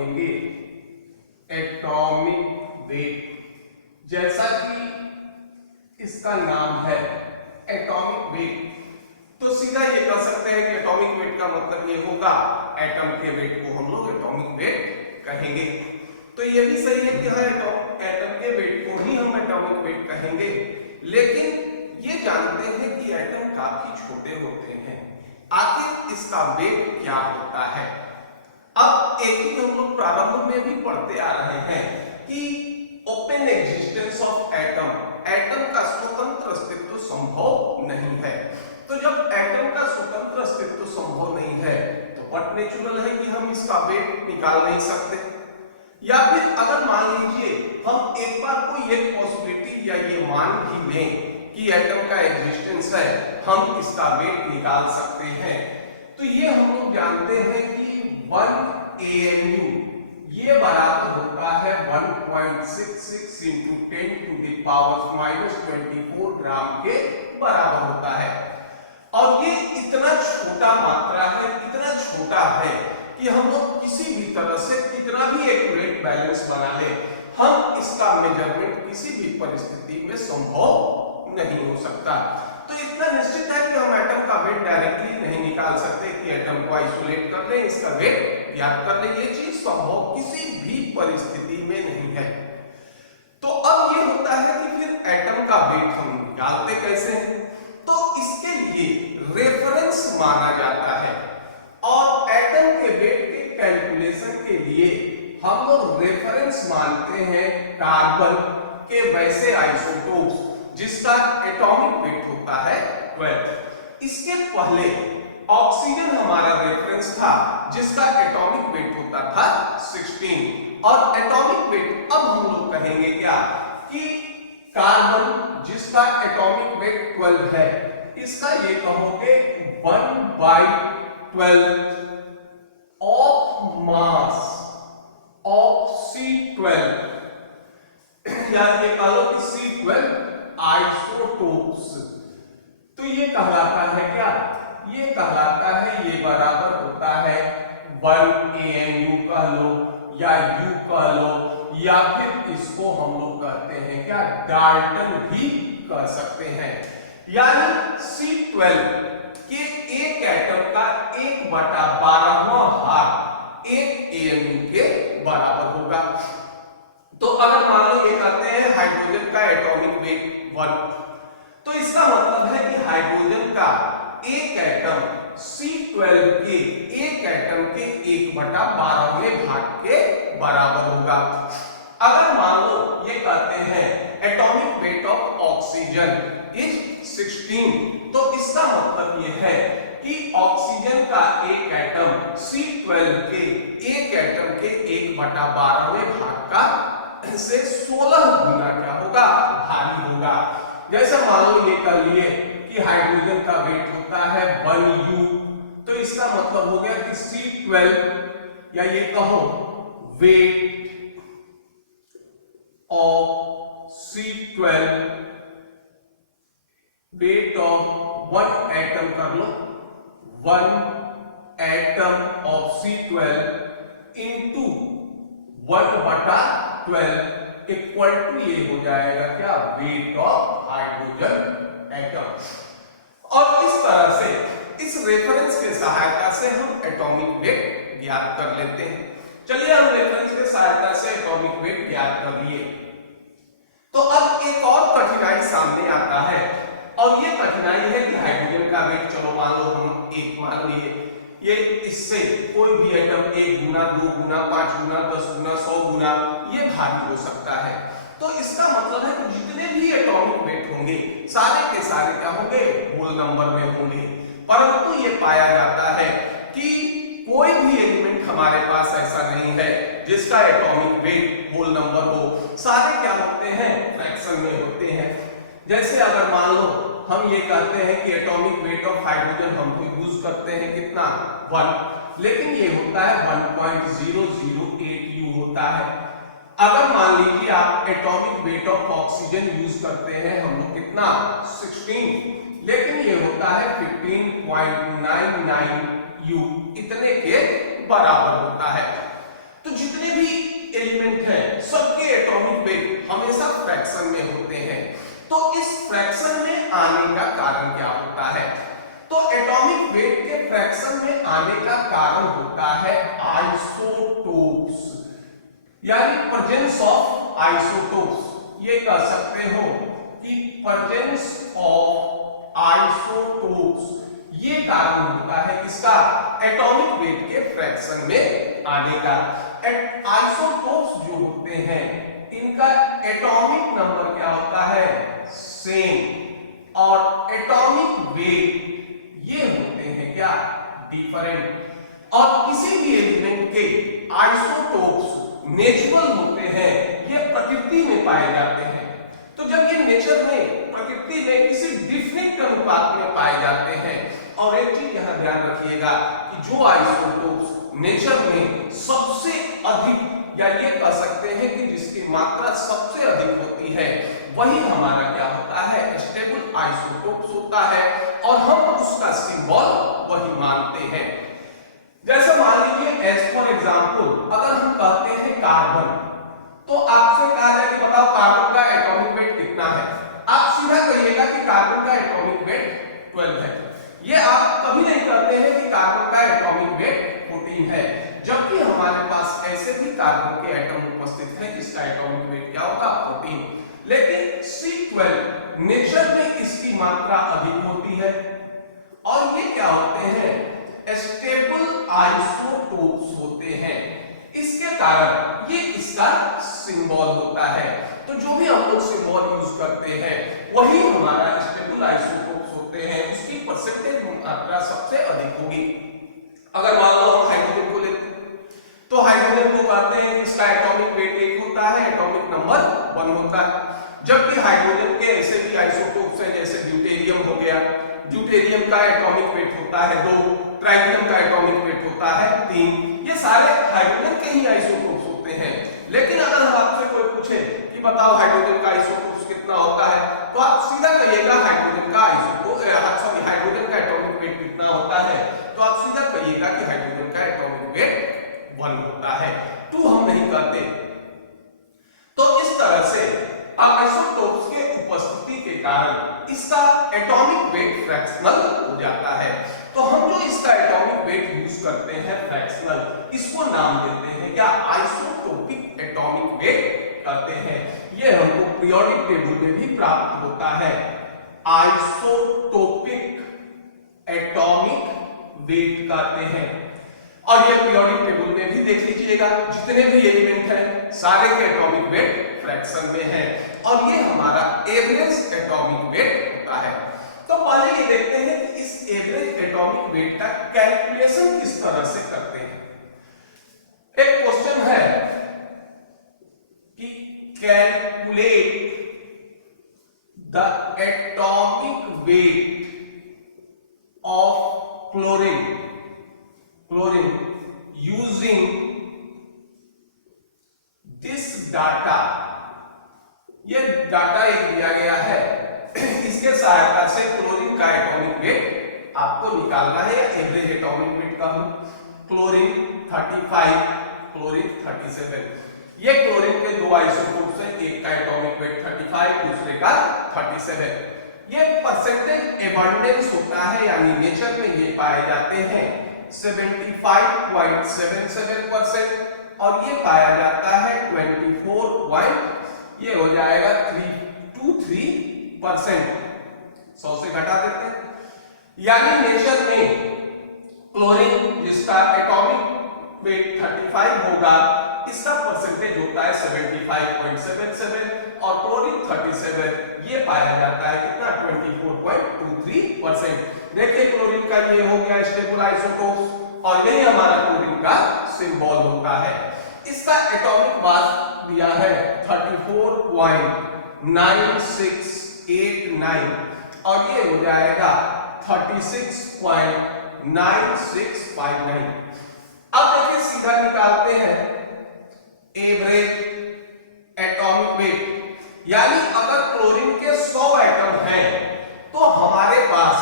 पढ़ेंगे atomic weight. जैसा कि इसका नाम है एटॉमिक वेट, तो सीधा ये कह सकते हैं कि एटॉमिक वेट का मतलब ये होगा एटम के वेट को हम लोग एटॉमिक वेट कहेंगे। तो ये भी सही है कि हाँ एटम के वेट को ही हम एटॉमिक वेट कहेंगे, लेकिन ये जानते हैं कि एटम काफी छोटे होते हैं, आखिर इसका वेट क्या होता है। अब एक ही हम लोग प्रारंभ में भी पढ़ते आ रहे हैं कि open existence of atom, atom का स्वतंत्र अस्तित्व संभव नहीं है। तो जब एटम का स्वतंत्र अस्तित्व संभव नहीं है तो व्हाट नेचुरल है कि हम इसका वेट निकाल नहीं सकते। या फिर अगर मान लीजिए हम एक बार कोई एक पॉसिबिलिटी या ये मान भी लें कि एटम का एग्जिस्टेंस है, हम इसका वेट निकाल सकते हैं। तो ये हम लोग जानते हैं कि 1 AMU ये बराबर होता है 1.66 into 10 to the power -24 ग्राम के बराबर होता है। और ये इतना छोटा मात्रा है, इतना छोटा है कि हम लोग किसी भी तरह से कितना भी एक्यूरेट बैलेंस बना ले, हम इसका मेजरमेंट किसी भी परिस्थिति में संभव नहीं हो सकता। तो इतना निश्चित है कि हम एटम का वेट डायरेक्टली नहीं निकाल सकते कि एटम को आइसोलेट कर लें, इसका वेट ज्ञात कर लें, ये चीज संभव किसी भी परिस्थिति में नहीं है। तो अब ये होता है कि फिर एटम का वेट हम निकालते कैसे हैं? तो इसके लिए रेफरेंस माना जाता है, और एटम के वेट के कैलकुलेशन के लिए हम लोग रेफरेंस मानते हैं कार्बन के वैसे आइसोटोप्स जिसका एटॉमिक वेट होता है 12। इसके पहले ऑक्सीजन हमारा रेफरेंस था जिसका एटॉमिक वेट होता था 16, और एटॉमिक वेट अब हम लोग कहेंगे क्या कि कार्बन जिसका एटॉमिक वेट 12 है, इसका ये कहोगे 1/12 ऑफ मास ऑफ C12, या ये कह लो कि C12 आइसोटोप्स। तो ये कहलाता है क्या? ये कहलाता है, ये बराबर होता है 1 AMU कह लो या U कह लो, या फिर इसको हम लोग कहते हैं क्या, डाल्टन भी कह सकते हैं। यानी C12 के एक एटम का 1/12वां भाग 1 AMU के बराबर होगा। तो अगर मान लो ये कहते हैं हाइड्रोजन का एटॉमिक वेट 1, तो इसका मतलब है कि हाइड्रोजन का एक एटम C12 के एक एटम के 1/12वें भाग के बराबर होगा। अगर मान लो ये कहते हैं atomic weight of oxygen is 16, तो इसका मतलब ये है कि ऑक्सीजन का एक एटम C12 के एक एटम के 1/12वें भाग का से 16 गुना क्या होगा, भारी होगा। जैसे मान लो ये कर लिए कि हाइड्रोजन का वेट होता है 1U, तो इसका मतलब हो गया कि C12, या ये कहो weight of C12, weight of 1 atom कर लो, 1 atom of C12 into 1/12 equal to ये हो जाएगा क्या, वेट ऑफ हाइड्रोजन एटम। और इस तरह से इस रेफरेंस के सहायता से हम एटॉमिक वेट ज्ञात कर लेते हैं। चलिए हम रेफरेंस के सहायता से एटॉमिक वेट ज्ञात कर लिए। तो अब एक और कठिनाई सामने आता है, और ये कठिनाई है कि हाइड्रोजन का वेट, चलो मान लो हम 1 मान लिए, ये इससे कोई भी एटम 1 गुना, 2 गुना, 5 गुना, 10 गुना, 100 गुना ये भारी हो सकता है। तो इसका मतलब है कि जितने भी एटॉमिक वेट होंगे सारे के सारे क्या होंगे, होल नंबर में होंगे। परंतु ये पाया जाता है कि कोई भी एलिमेंट हमारे पास ऐसा नहीं है जिसका एटॉमिक वेट होल नंबर हो, सारे क्या होते हैं, फ्रैक्शन में होते हैं। जैसे अगर मान लो हम ये कहते हैं कि एटॉमिक वेट ऑफ हाइड्रोजन हम तो यूज करते हैं कितना, 1, लेकिन ये होता है 1.008 U होता है। अगर मान लीजिए आप atomic weight of oxygen use करते हैं हम लोग कितना, 16, लेकिन ये होता है 15.99 U, इतने के बराबर होता है। तो जितने भी एलिमेंट है सबके एटॉमिक वेट हमेशा फ्रैक्शन में होते हैं। तो इस फ्रैक्शन में आने का कारण क्या होता है? तो एटॉमिक वेट के फ्रैक्शन में आने का कारण होता है आइसोटोप्स, यानी प्रेजेंस ऑफ आइसोटोप्स। ये कह सकते हो कि प्रेजेंस ऑफ आइसोटोप्स ये कारण होता है किसका? एटॉमिक वेट के फ्रैक्शन में आने का। आइसोटोप्स जो होते हैं इनका एटॉमिक नंबर क्या होता है? सेम। और एटॉमिक वेट ये होते हैं क्या? डिफरेंट। और किसी भी एलिमेंट के आइसोटोप्स नेचुरल होते हैं, ये प्रकृति में पाए जाते हैं। तो जब ये नेचर में, प्रकृति में किसी डिफरेंट अनुपात में पाए जाते हैं, और एक चीज यहां ध्यान रखिएगा कि जो आइसोटोप्स नेचर में सबसे अधिक, या ये कह सकते हैं कि जिसकी मात्रा सबसे अधिक होती है, वही हमारा क्या होता है? स्टेबल आइसोटोप्स होता है, और हम उसका सिंबल वही मानते हैं। जैसे मान लीजिए एज फॉर एग्जांपल अगर हम कहते हैं कार्बन, तो आपसे कहा जाए कि बताओ कार्बन का एटॉमिक वेट कितना है? आप सीधा कहिएगा कि कार्बन का एटॉमिक वेट 12 है। ये आप कभी नहीं कहते हैं कि कार्बन का एटॉमिक वेट 14 है, जबकि हमारे पास ऐसे भी कार्बन के एटम उपस्थित हैं जिसका एटॉमिक वेट क्या होगा? 14। लेकिन C12 नेचर में इसकी मात्रा अधिक होती है, और ये क्या होते हैं? स्टेबल आइसोटोप्स होते हैं। इसके कारण ये इसका सिंबल होता है। तो जो भी हम लोग सिंबल यूज करते हैं वही हमारा स्टेबल आइसोटोप्स होते हैं, उसकी परसेंटेज मात्रा सबसे अधिक होगी। अगर मान लो हम हाइड्रोजन को लेते हैं, तो हाइड्रोजन को कहते हैं इसका एटॉमिक वेट 1 होता है, एटॉमिक नंबर 1 होता है। जबकि हाइड्रोजन के ऐसे भी आइसोटोप्स हैं, जैसे ड्यूटेरियम हो गया, ड्यूटेरियम का एटॉमिक वेट होता है 2, ट्राइटियम का एटॉमिक वेट होता है 3। ये सारे हाइड्रोजन के ही आइसोटोप्स होते हैं। लेकिन अगर हम आपसे कोई पूछे कि बताओ हाइड्रोजन का आइसोटोप्स कितना होता है, तो आप सीधा कहिएगा हाइड्रोजन का हाइड्रोजन का एटॉमिक वेट कितना होता है, तो आप सीधा कहिएगा कि हाइड्रोजन का एटॉमिक वेट 1 होता है, 2 हम नहीं कहते। तो इस तरह से आइसोटोप्स के उपस्थिति के कारण इसका एटॉमिक वेट फ्रैक्शनल हो जाता है। तो हम जो इसका एटॉमिक वेट यूज करते हैं फ्रैक्शनल, इसको नाम देते हैं क्या? आइसोटोपिक एटॉमिक वेट कहते हैं। ये हमको पीरियोडिक टेबल में भी प्राप्त होता है, आइसोटोपिक एटॉमिक वेट कहते हैं। और ये पीरियोडिक टेबल में भी देख लीजिएगा, जितने भी एलिमेंट हैं सारे के एटॉमिक वेट फ्रैक्शन में है, और ये हमारा एवरेज एटॉमिक वेट होता है। तो पहले ये देखते हैं कि इस एवरेज एटॉमिक वेट का कैलकुलेशन किस तरह से करते हैं। एक क्वेश्चन है कि calculate the atomic weight of chlorine using this data। ये डाटा एक दिया गया है, इसके सहायता से क्लोरीन का एटॉमिक वेट आपको निकालना है, या एवरेज एटॉमिक वेट का हो। Chlorine 35, chlorine 37। ये क्लोरीन के 2 आइसोटोप्स हैं, एक का एटॉमिक वेट 35, दूसरे का 37। ये परसेंटेज एबंडेंस होता है, यानी नेचर में ये पाए जाते हैं 75.77%, और ये पाया जाता है 24 ये हो जाएगा 323%। 100 से घटा देते हैं, यानी नेचर में क्लोरीन जिसका एटॉमिक वेट 35 होगा, इसका परसेंटेज होता है 75.77, और क्लोरीन 37 ये पाया जाता है कितना? 24.23%। देखिए क्लोरीन का ये हो गया स्टेबल आइसोटोप्स, और यही हमारा क्लोरीन का सिंबल होता है। इसका एटॉमिक मास दिया है 34.9689, और ये हो जाएगा 36.9659। अब देखिए सीधा निकालते हैं एवरेज एटॉमिक वेट, यानी अगर क्लोरीन के 100 एटम हैं, तो हमारे पास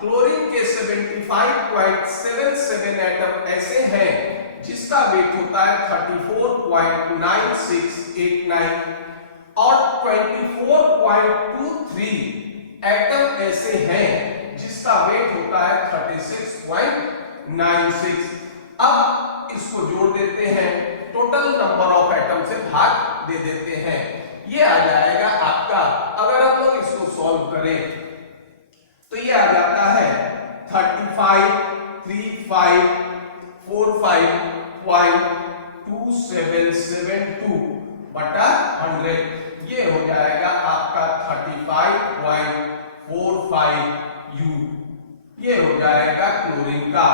क्लोरीन के 75.77 एटम ऐसे हैं जिसका वेट होता है 34.9689 और 24.23 एटम ऐसे हैं जिसका वेट होता है 36.96। अब इसको जोड़ देते हैं, टोटल नंबर ऑफ एटम से भाग दे देते हैं, ये आ जाएगा आपका, अगर आप लोग इसको सॉल्व करें तो ये आ जाता है 353545.2772 बटा 100, ये हो जाएगा आपका 35.45 U। ये हो जाएगा क्लोरीन का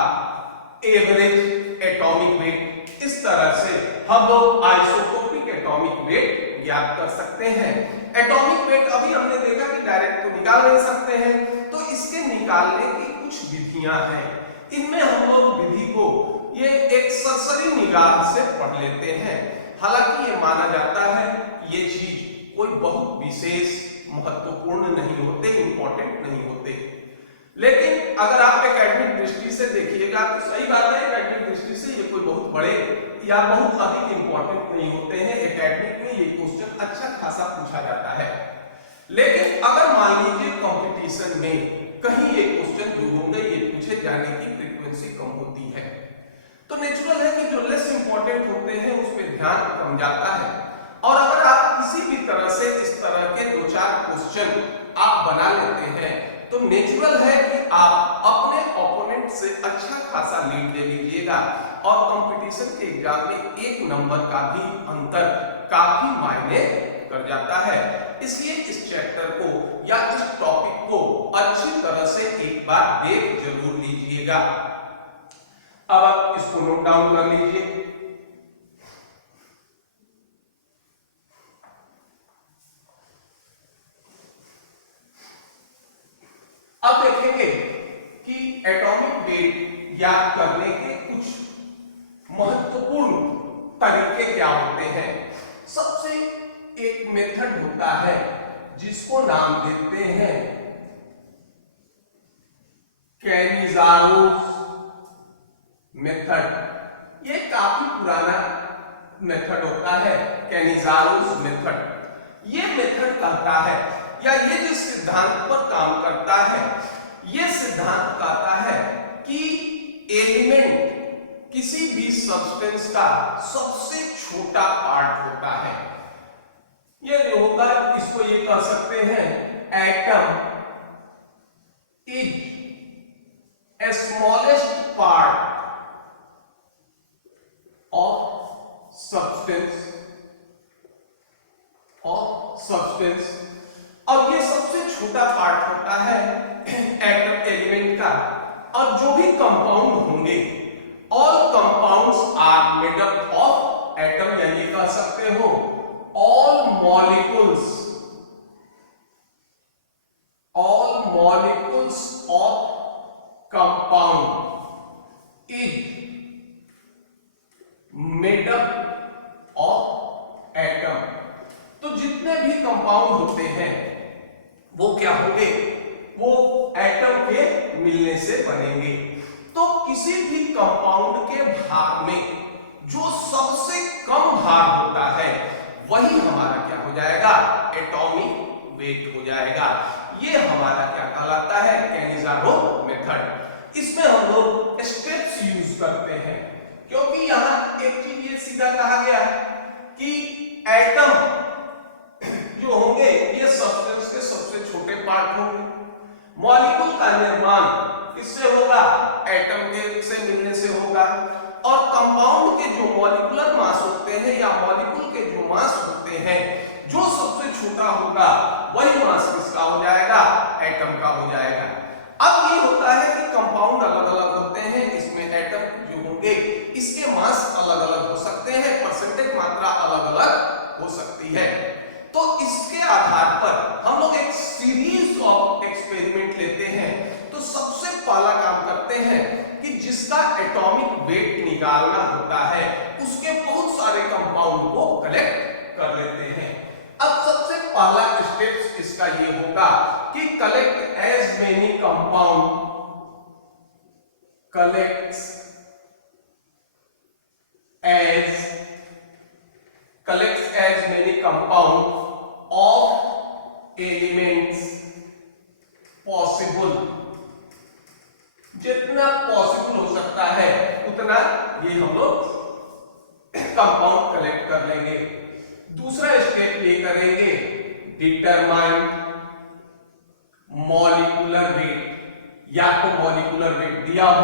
एवरेज एटॉमिक वेट। इस तरह से हम लोग आइसोटोपिक एटॉमिक वेट ज्ञात कर सकते हैं। एटॉमिक वेट अभी हमने देखा कि डायरेक्ट तो निकाल नहीं सकते हैं, तो इसके निकालने की कुछ विधियां हैं। इनमें हम लोग विधि को ये एक सरसरी निगाह से पढ़ लेते हैं। हालांकि ये माना जाता है ये चीज कोई बहुत विशेष महत्वपूर्ण नहीं होते, इंपॉर्टेंट नहीं होते, लेकिन अगर आप एकेडमिक दृष्टि से देखिएगा तो सही बात है, एकेडमिक दृष्टि से ये कोई बहुत बड़े या बहुत अधिक इंपॉर्टेंट नहीं होते हैं। एकेडमिक में ये क्वेश्चन अच्छा खासा पूछा जाता है, लेकिन अगर मान लीजिए कंपटीशन में कहीं ये क्वेश्चन जो होंगे ये पूछे जाने की फ्रीक्वेंसी कम होती है, तो नेचुरल है कि जो लेस इंपॉर्टेंट होते हैं उस पर ध्यान कम जाता है। और अगर आप किसी भी तरह से इस तरह के 2-4 क्वेश्चन आप बना लेते हैं तो नेचुरल है कि आप अपने ओपोनेंट से अच्छा खासा लीड ले लीजिएगा और कंपटीशन के एग्जाम में 1 नंबर का भी अंतर काफी मायने कर जाता है। इसलिए इस चैप्टर को या इस टॉपिक को अच्छी तरह से एक बार देख जरूर लीजिएगा। अब आप इसको नोट डाउन कर लीजिए। अब देखेंगे कि एटॉमिक वेट ज्ञात करने के कुछ महत्वपूर्ण तरीके क्या होते हैं। सबसे एक मेथड होता है जिसको नाम देते हैं कैनिज़ारोस मेथड। ये काफी पुराना मेथड होता है कैनिज़ारोस मेथड। ये मेथड कहता है या ये जिस सिद्धांत पर काम करता है, ये सिद्धांत कहता है कि एलिमेंट किसी भी सब्सटेंस का सबसे छोटा पार्ट होता है। ये जो होगा इसको ये कह सकते हैं atom is a smallest part of substance अब ये सबसे छोटा पार्ट होता है एटम एलिमेंट का। और जो भी कंपाउंड होंगे, all compounds are made up of atom, यानी कह सकते हो all molecules of compound is made up of atom। तो जितने भी कंपाउंड होते हैं वो क्या होंगे, वो एटम के मिलने से बनेंगे। तो किसी भी कंपाउंड के भार में जो सबसे कम भार होता है वही हमारा क्या हो जाएगा, एटॉमिक वेट हो जाएगा। ये हमारा क्या कहलाता है, कैनिज़ारो मेथड। इसमें हम लोग स्टेप्स यूज करते हैं, क्योंकि यहां एक चीज ये सीधा कहा गया है कि एटम जो होंगे ये सब्सटेंस के सबसे छोटे पार्ट होंगे। मॉलिक्यूल का निर्माण किससे होगा, एटम के से मिलने से होगा। और कंपाउंड के जो मॉलिक्यूलर मास होते हैं या मॉलिक्यूल के जो मास होते हैं, जो सबसे छोटा होगा वही मास किसका हो जाएगा, एटम का हो जाएगा। अब ये होता है कि कंपाउंड अलग अलग होते हैं, इसमें एटम जो होंगे इसके मास अलग अलग हो सकते हैं, परसेंटेज मात्रा अलग अलग हो सकती है। तो इसके आधार पर हम लोग एक सीरीज ऑफ एक्सपेरिमेंट लेते हैं। तो सबसे पहला काम करते हैं कि जिसका एटॉमिक वेट निकालना होता है उसके बहुत सारे कंपाउंड को कलेक्ट कर लेते हैं। अब सबसे पहला स्टेप इसका ये होगा कि collect as many compound compound collect कर लेंगे। दूसरा स्टेप ये करेंगे, डिटरमाइन मॉलिक्यूलर वेट। या तो मॉलिक्यूलर वेट दिया हो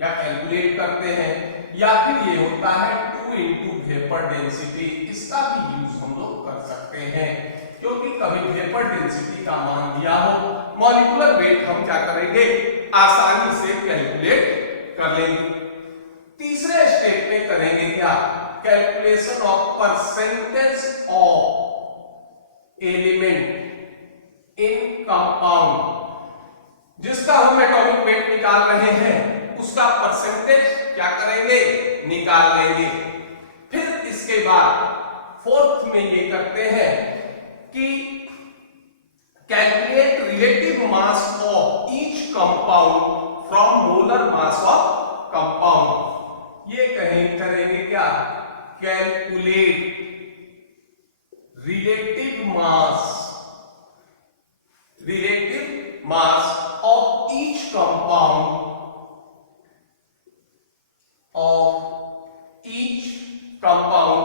या कैलकुलेट करते हैं, या फिर ये होता है 2 इंटू वेपर डेंसिटी। इसका भी यूज हम लोग कर सकते हैं, क्योंकि कभी वेपर डेंसिटी का मान दिया हो, मॉलिक्यूलर वेट हम क्या करेंगे, आसानी से कैलकुलेट कर लेंगे। तीसरे स्टेप में करेंगे क्या, calculation of percentage of element in compound. जिसका हम एटॉमिक वेट निकाल रहे हैं उसका परसेंटेज क्या करेंगे, निकाल लेंगे। फिर इसके बाद फोर्थ में ये करते हैं कि calculate relative mass of each compound from molar mass of compound. ये करेंगे क्या, calculate relative mass of each compound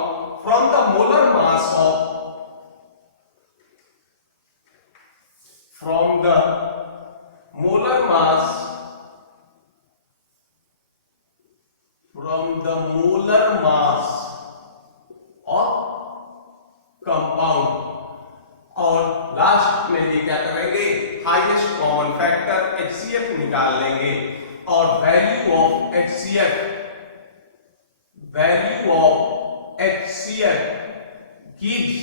from the molar mass of compound। और लास्ट में ये क्या करेंगे, हाईएस्ट कॉमन फैक्टर HCF निकाल लेंगे। और value of HCF gives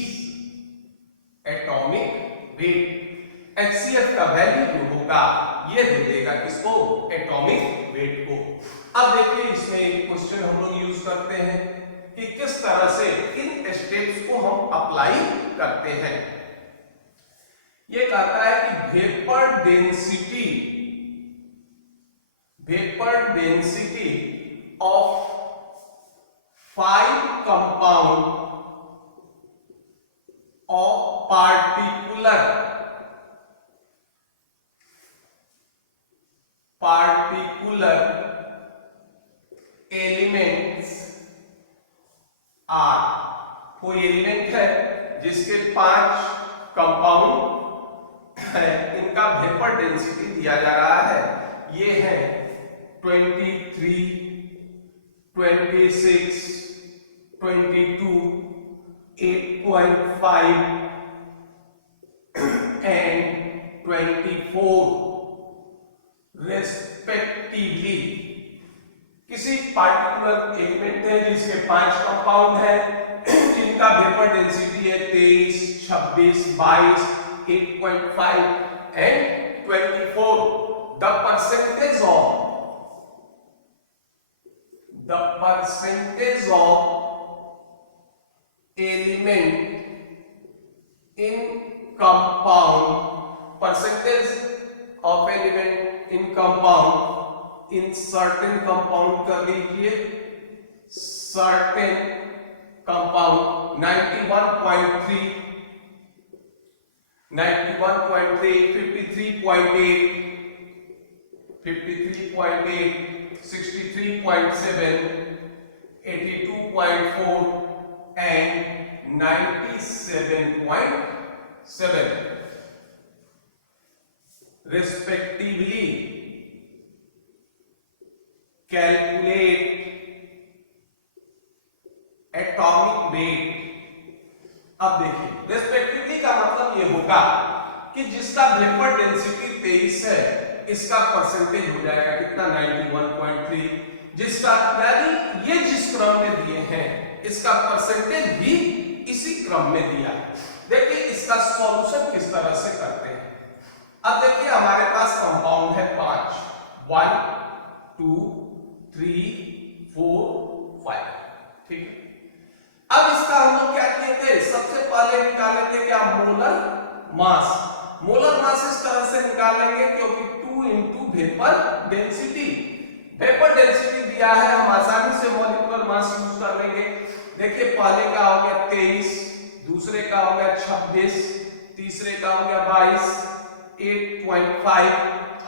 atomic weight. HCF का वैल्यू जो होगा ये दे देगा किसको, एटॉमिक वेट को। अब देखिए इसमें एक क्वेश्चन हम लोग यूज करते हैं कि किस तरह से इन स्टेप्स को हम अप्लाई करते हैं। ये कहता है कि vapour density of 5 compound of particular elements are. कोई एलिमेंट है जिसके 5 कंपाउंड है, इनका वेपर डेंसिटी दिया जा रहा है, ये है 23, 26, 22, 8.5 एंड 24 रेस्पेक्टिवली। किसी पार्टिकुलर एलिमेंट है जिसके 5 कंपाउंड है, इनका वेपर डेंसिटी है 23, 26, 22, 8.5 and 24. The percentage of element in compound in certain compound कर लीजिए, certain compound 91.3, 53.8, 63.7, 82.4 and 97.7 respectively। Calculate atomic weight। अब देखिए रेस्पेक्टिवली का मतलब ये होगा कि जिसका वेपर डेंसिटी 23 है, इसका परसेंटेज हो जाएगा कितना, 91.3। जिसका यानी ये जिस क्रम में दिए हैं इसका परसेंटेज भी इसी क्रम में दिया है। देखिए इसका सॉल्यूशन किस तरह से करते हैं। अब देखिए हमारे पास कंपाउंड है 5, 1, 2, 3, 4, 5, ठीक है। अब इसका हम लोग क्या किए थे, सबसे पहले निकाले थे क्या, मोलर मास। मोलर मास इस तरह से निकालेंगे क्योंकि 2 into vapour density. Vapour density दिया है, हम आसानी से मॉलिक्यूलर मास यूज कर लेंगे। देखिए पहले का हो गया 23, दूसरे का हो गया 26, तीसरे का हो गया 22, 8.5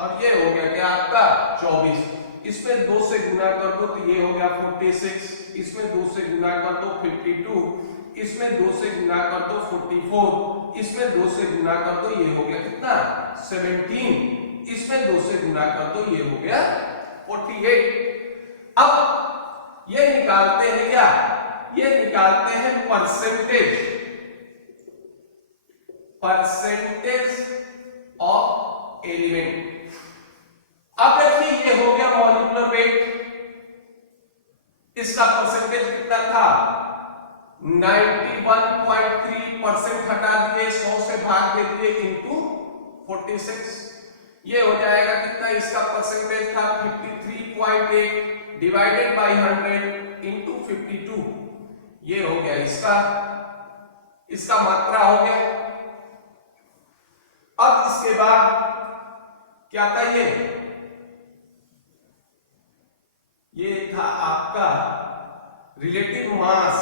और ये हो गया क्या आपका 24। इसमें 2 से गुना कर दो तो ये हो गया 46, इसमें 2 से गुना कर दो 52, इसमें 2 से गुना कर दो 44, इसमें 2 से गुना कर दो ये हो गया कितना 17, इसमें 2 से गुना कर दो ये हो गया 48। अब ये निकालते हैं क्या, ये निकालते हैं परसेंटेज ऑफ एलिमेंट। अब देखिए ये हो गया मॉलिक्यूलर वेट, इसका परसेंटेज कितना था 91.3% हटा दिए, 100 से भाग दे दिए इनटू 46, ये हो जाएगा कितना, इसका परसेंटेज था 53.8 डिवाइडेड बाय 100 इनटू 52, ये हो गया इसका मात्रा हो गया। अब इसके बाद क्या था, ये था आपका relative mass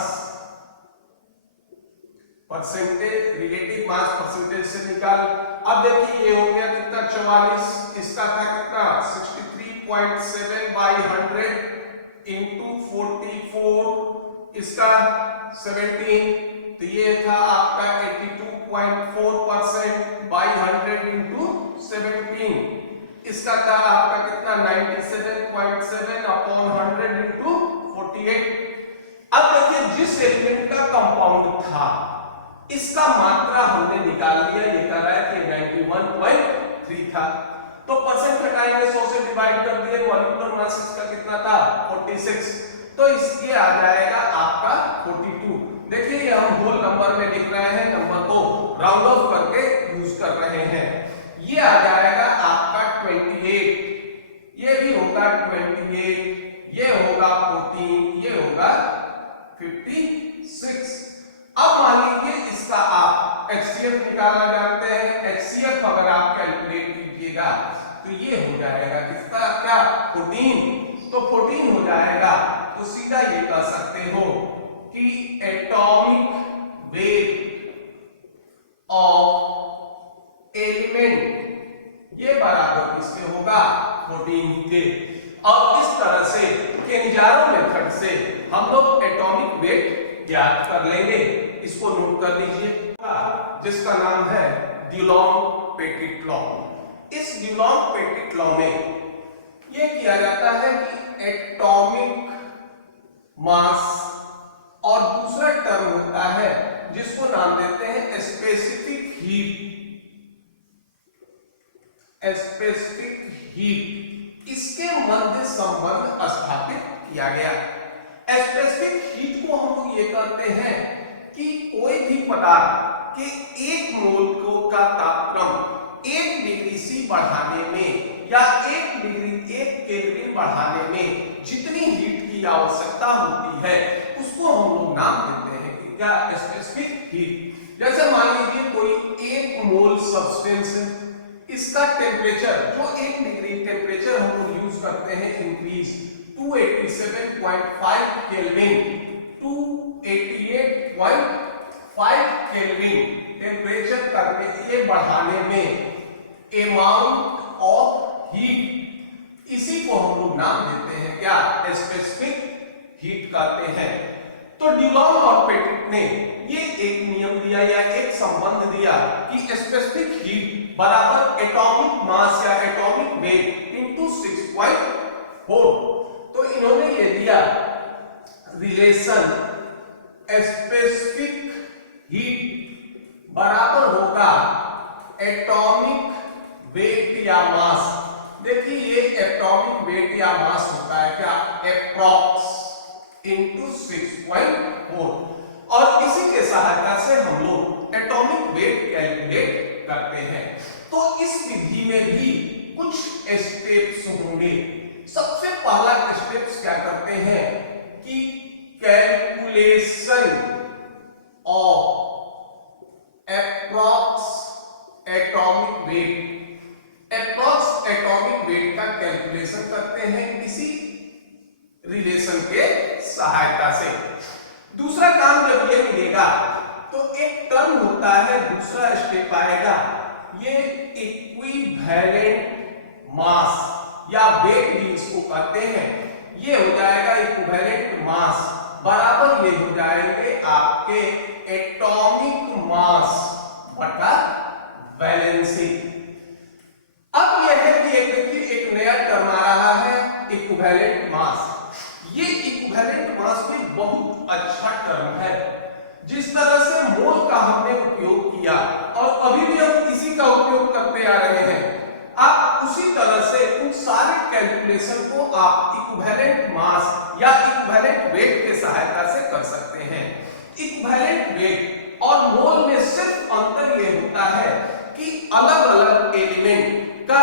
percentage, relative mass percentage से निकाल। अब देखिए ये हो गया कितना 44, इसका था कितना 63.7 बाई 100 इंटू 44, इसका 17, तो ये था आपका 82.4% बाई 100 इंटू 17, इसका था आपका कितना 97.7 अपॉन 100 इंटू 48। अब देखिए जिस एलिमेंट का कंपाउंड था इसका मात्रा हमने निकाल लिया, ये कह रहा है कि 91.3 था, तो परसेंट हटाएंगे, 100 से डिवाइड कर दिए, मॉलिक्यूलर मास इसका कितना था 46, तो इसके आ जाएगा आपका 42। देखिए ये हम होल नंबर में लिख रहे हैं, नंबर को राउंड ऑफ करके यूज कर रहे हैं, ये आ जाएगा आपका 28, ये भी होगा 28, ये होगा 14, ये होगा 56। अब मान लीजिए इसका आप HCF निकालना जानते हैं, HCF अगर आप कैलकुलेट कीजिएगा तो ये हो जाएगा किसका क्या 14, तो 14 हो जाएगा, तो सीधा ये कह सकते हो कि एटॉमिक वेट ऑफ एलिमेंट ये बराबर किसके होगा 14 के। और इस तरह से केनिजारो मेथड से हम लोग एटॉमिक वेट ज्ञात कर लेंगे, इसको नोट कर लीजिए, जिसका नाम है ड्यूलॉन्ग-पेटिट लॉ। इस ड्यूलॉन्ग-पेटिट लॉ में यह किया जाता है कि एटॉमिक मास और दूसरा टर्म होता है जिसको नाम देते हैं स्पेसिफिक हीट, इसके मध्य संबंध स्थापित किया गया। स्पेसिफिक हीट को हम लोग ये कहते हैं कि कोई भी पदार्थ के 1 मोल का तापक्रम 1 डिग्री सी बढ़ाने में या 1 केल्विन बढ़ाने में जितनी हीट की आवश्यकता होती है उसको हम लोग नाम देते हैं कि क्या स्पेसिफिक हीट। जैसे मान लीजिए कोई 1 मोल सब्सटेंस है, इसका टेम्परेचर जो 1 डिग्री टेम्परेचर हम लोग यूज करते हैं इंक्रीज 287.5 केल्विन 288.5 केल्विन टेम्परेचर करने के बढ़ाने में अमाउंट ऑफ हीट, इसी को हम लोग नाम देते हैं क्या स्पेसिफिक हीट कहते हैं। तो ड्यूलॉन्ग और पेटिट ने ये एक नियम दिया या एक संबंध दिया कि स्पेसिफिक हीट बराबर एटॉमिक मास या एटॉमिक वेट इनटू 6.4। तो इन्होंने ये दिया रिलेशन स्पेसिफिक हीट बराबर होगा एटॉमिक वेट या मास। देखिए ये एटॉमिक वेट या मास होता है क्या एप्रॉक्स इनटू 6.4, और इसी के सहायता से हम लोग एटॉमिक वेट कैलकुलेट करते हैं। तो इस विधि में भी कुछ स्टेप्स होंगे। सबसे पहला स्टेप्स क्या करते हैं कि calculation of approx atomic weight, approx atomic weight का कैलकुलेशन करते हैं इसी रिलेशन के सहायता से। दूसरा काम जब ये मिलेगा तो एक टर्म होता है, दूसरा स्टेप आएगा ये इक्विवेलेंट मास या वेट भी इसको कहते हैं, ये हो जाएगा इक्विवेलेंट मास बराबर ये हो जाएंगे आपके एटॉमिक मास बटा वैलेंसी। अब यह है कि एक देखिए एक नया टर्म आ रहा है इक्विवेलेंट मास। ये इक्विवेलेंट मास भी बहुत अच्छा टर्म है। जिस तरह से मोल का हमने उपयोग किया और अभी भी हम इसी का उपयोग करते आ रहे हैं, आप उसी तरह से उन सारे कैलकुलेशन को आप इक्विवेलेंट मास या इक्विवेलेंट वेट के सहायता से कर सकते हैं। इक्विवेलेंट वेट और मोल में सिर्फ अंतर यह होता है कि अलग-अलग एलिमेंट का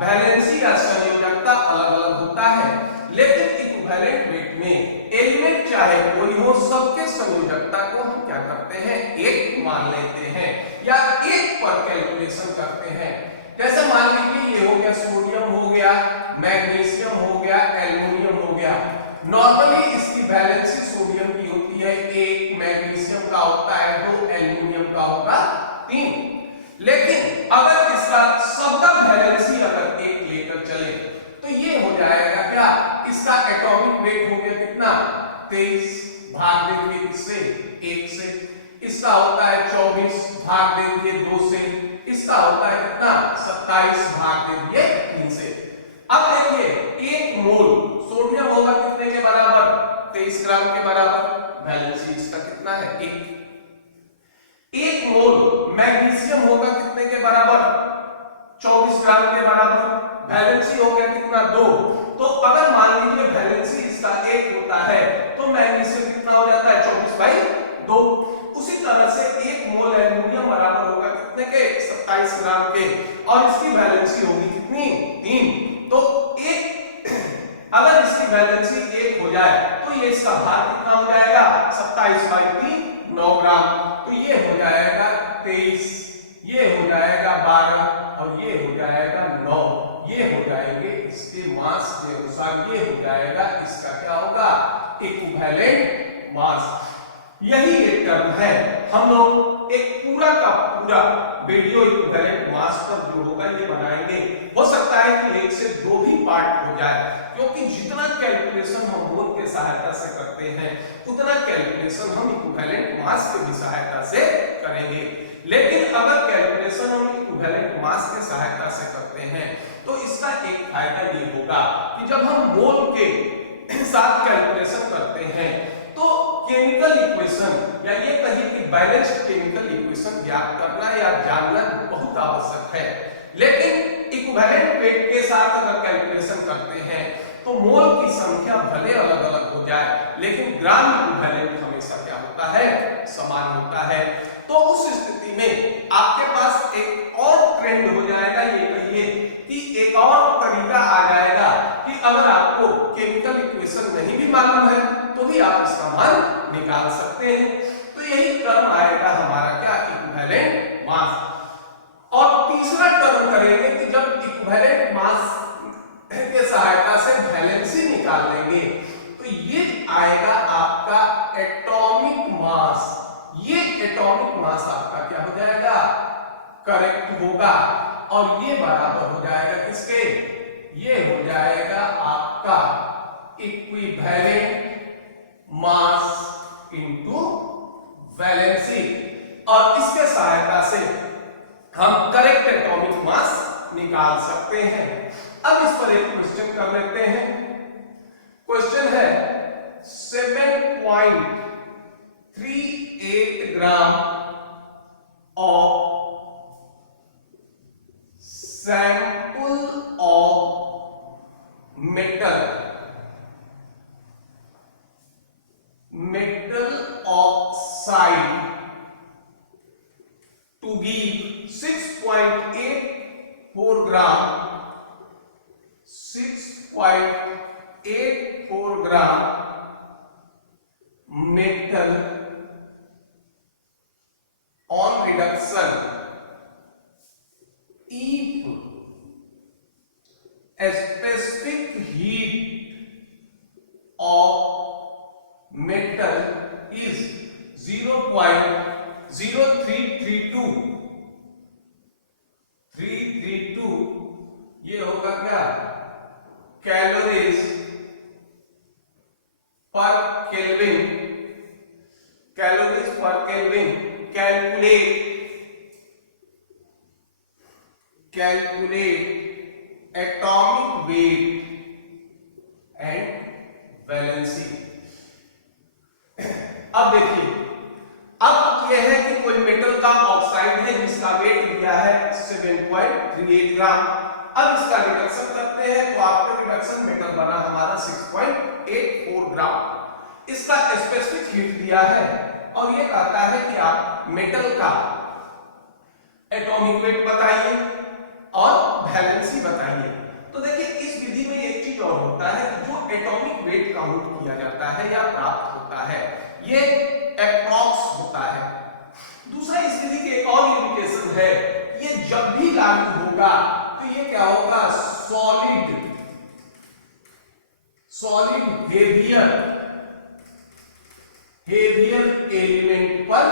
वैलेंसी या संयोजकता अलग-अलग होता है, लेकिन इक्विवेलेंट वेट में एलिमेंट चाहे कोई हो, सबके संयोजकता को हम क्या करते हैं, एक मान लेते हैं या एक पर कैलकुलेशन करते हैं। जैसे मान लीजिए ये हो गया सोडियम हो गया, मैग्नीशियम हो गया, एल्युमिनियम हो गया। नॉर्मली इसकी वैलेंसी सोडियम की होती है 1, मैग्नीशियम का होता है 2, एल्युमिनियम का होगा 3। लेकिन अगर इसका सबका वैलेंसी अगर 1 लेकर चले तो ये हो जाएगा क्या, इसका एटॉमिक वेट हो गया कितना 23, भाग देंगे इससे 1 से। इसका होता है 24, भाग देंगे 2 से। इसका होता है कितना 27, भाग देंगे 3 से। अब देखिए 1 मोल सोडियम होगा कितने के बराबर, 23 ग्राम के बराबर। वैलेंसी इसका कितना है 1 मोल मैग्नीशियम होगा कितने के बराबर, 24 ग्राम के बराबर। वैलेंसी हो गया कितना 2। तो अगर मान लीजिए वैलेंसी इसका 1 होता है तो मैग्नीशियम कितना हो जाता है 24/2। उसी तरह से 1 मोल एल्युमिनियम बराबर होगा कितने के 27 ग्राम के और इसकी वैलेंसी होगी कितनी 3। तो 1 अगर इसकी वैलेंसी 1 हो जाए तो ये इसका भार कितना हो जाएगा 27/3 9 ग्राम। तो ये हो जाएगा 23, ये हो जाएगा 12 और ये हो जाएगा 9। ये हो जाएंगे इसके मास के अनुसार, ये हो जाएगा इसका क्या होगा इक्विवेलेंट मास। यही एक टर्म है। हम लोग एक पूरा का पूरा वीडियो इक्विवेलेंट मास पर जो होगा ये बनाएंगे। हो सकता है कि 1 से 2 भी पार्ट हो जाए, क्योंकि जितना कैलकुलेशन हम मोल के सहायता से करते हैं उतना कैलकुलेशन हम इक्विवेलेंट मास के भी सहायता से करेंगे। लेकिन अगर कैलकुलेशन हम इक्विवेलेंट मास के सहायता से करते हैं तो इसका एक फायदा ये होगा कि जब हम मोल के साथ कैलकुलेशन करते हैं तो केमिकल इक्वेशन या ये कहिए कि बैलेंस्ड केमिकल इक्वेशन ज्ञात करना या जानना बहुत आवश्यक है। लेकिन इक्विवेलेंट वेट के साथ अगर कैलकुलेशन करते हैं तो मोल की संख्या भले अलग-अलग हो जाए लेकिन ग्राम इक्विवेलेंट हमेशा क्या होता है समान होता है। तो उस स्थिति में आपके पास एक और ट्रेंड हो जाएगा, ये कहिए कि एक और तरीका आ जाएगा कि अगर आपको केमिकल इक्वेशन नहीं भी मालूम है तो भी आप इसका मान निकाल सकते हैं। तो यही टर्म आएगा हमारा क्या इक्विवेलेंट मास। और तीसरा टर्म करेंगे कि जब इक्विवेलेंट मास के सहायता से वैलेंसी निकाल लेंगे तो ये आएगा आपका एटॉमिक मास। ये एटॉमिक मास आपका क्या हो जाएगा करेक्ट होगा और ये बराबर हो जाएगा किसके, ये हो जाएगा आपका इक्विवेलेंट मास इनटू वैलेंसी। और इसके सहायता से हम करेक्ट एटॉमिक मास निकाल सकते हैं। अब इस पर एक क्वेश्चन कर लेते हैं। क्वेश्चन है 7.38 gram of sample of metal oxide to give 6.84 gram 6.84 gram metal on reduction if a specific heat of metal is 0.0332 ये होगा क्या calculate atomic weight and valency. अब देखिए, अब यह है कि कोई मेटल का ऑक्साइड है जिसका वेट दिया है 7.38 ग्राम। अब इसका रिडक्शन करते हैं तो आफ्टर रिडक्शन मेटल बना हमारा 6.84 ग्राम। इसका स्पेसिफिक हीट दिया है और ये कहता है कि आप मेटल का एटॉमिक वेट बताइए और वैलेंसी बताइए। तो देखिए, इस विधि में एक चीज और होता है कि जो एटॉमिक वेट काउंट किया जाता है या प्राप्त होता है ये एप्रॉक्स होता है। दूसरा इस विधि की एक और लिमिटेशन है, ये जब भी लागू होगा तो ये क्या होगा, सॉलिड हेवियर एलिमेंट पर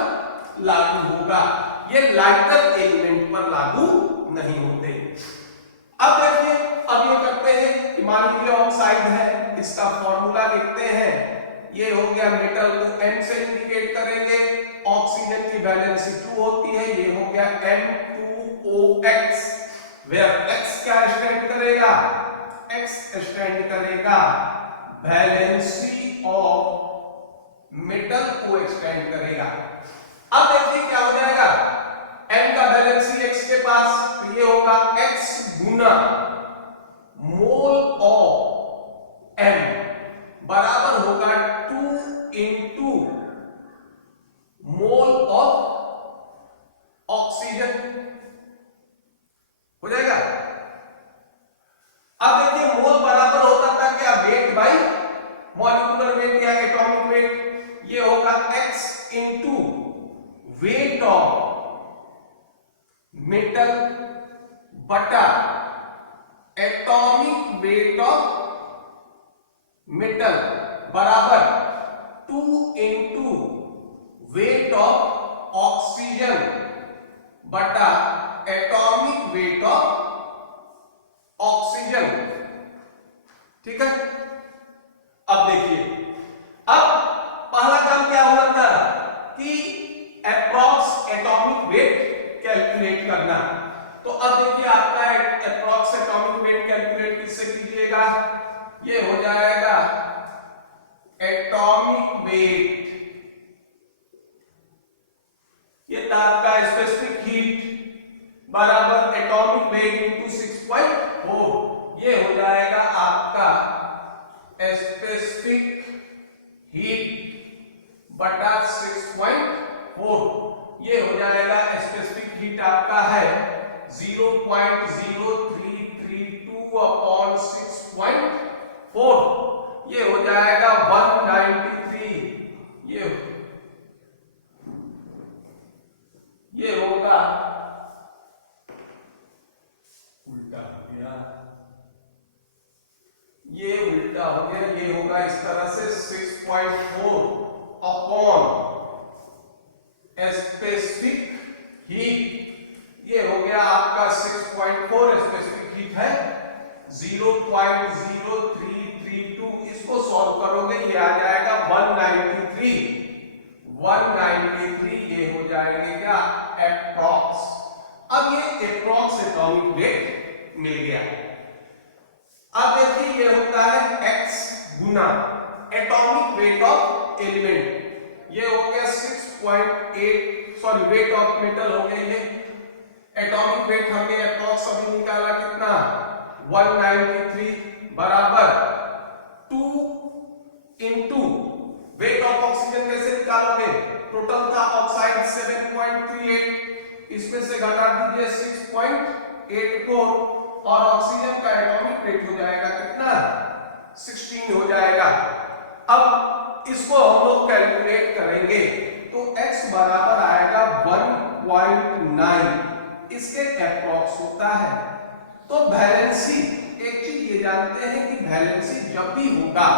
लागू होगा, ये लाइटर एलिमेंट पर लागू नहीं होते। अब देखिए, अब ये करते हैं कि मान लीजिए ऑक्साइड है, इसका फॉर्मूला लिखते हैं। ये हो गया, मेटल को M से इंडिकेट करेंगे, ऑक्सीजन की वैलेंसी 2 होती है, ये हो गया M2OX, वेयर X क्या स्टैंड करेगा, X स्टैंड करेगा वैलेंसी ऑफ मेटल को एक्सटेंड करेगा। अब देखिए क्या हो जाएगा, M का वैलेंसी X के पास, तो ये होगा X Guna mole of M बराबर होगा 2 इंटू मोल ऑफ ऑक्सीजन, हो जाएगा। अब देखिए, मोल बराबर होता था क्या, वेट बाई मॉलिक्यूलर वेट या एटॉमिक वेट, ये होगा X into weight of metal बटा एटॉमिक वेट ऑफ मेटल बराबर 2 इंटू वेट ऑफ ऑक्सीजन बटा एटॉमिक वेट ऑफ ऑक्सीजन। ठीक है। अब देखिए, अब पहला काम क्या होना था कि एप्रॉक्स एटॉमिक वेट कैलकुलेट करना। तो अब देखिए, आपका एप्रॉक्स एटॉमिक वेट कैलकुलेट किससे कीजिएगा, ये हो जाएगा एटॉमिक वेट, ये था आपका स्पेसिफिक हीट बराबर एटॉमिक वेट इंटू 6.4, ये हो जाएगा आपका स्पेसिफिक हीट बटा 6.4, ये हो जाएगा स्पेसिफिक हीट आपका है 0.0332 अपॉन 6.4, ये हो जाएगा 193, ये होगा, उल्टा हो गया, ये उल्टा हो गया, ये होगा इस तरह से 6.4 अपॉन स्पेसिफिक हीट, ये हो गया आपका 6.4, स्पेसिफिक हीट है 0.0332, इसको सॉल्व करोगे ये आ जाएगा 193, ये हो जाएंगे क्या, एप्रॉक्स। अब ये एप्रॉक्स एटॉमिक वेट मिल गया। अब देखिए, ये होता है x Guna atomic weight of element, ये हो गया 6.8, सॉरी वेट ऑफ मेटल हो गया, ये एटॉमिक वेट हमने एप्रॉक्स अभी निकाला कितना, 193 बराबर 2 इंटू वेट ऑफ ऑक्सीजन कैसे निकालोगे, टोटल था ऑक्साइड 7.38, इसमें से घटा दीजिए 6.84 और ऑक्सीजन का एटॉमिक वेट हो जाएगा कितना, 16 हो जाएगा। अब इसको हम लोग कैलकुलेट करेंगे तो x बराबर आएगा 1.9, इसके एप्रॉक्स होता है। तो वैलेंसी, एक चीज ये जानते हैं कि वैलेंसी जब भी होगा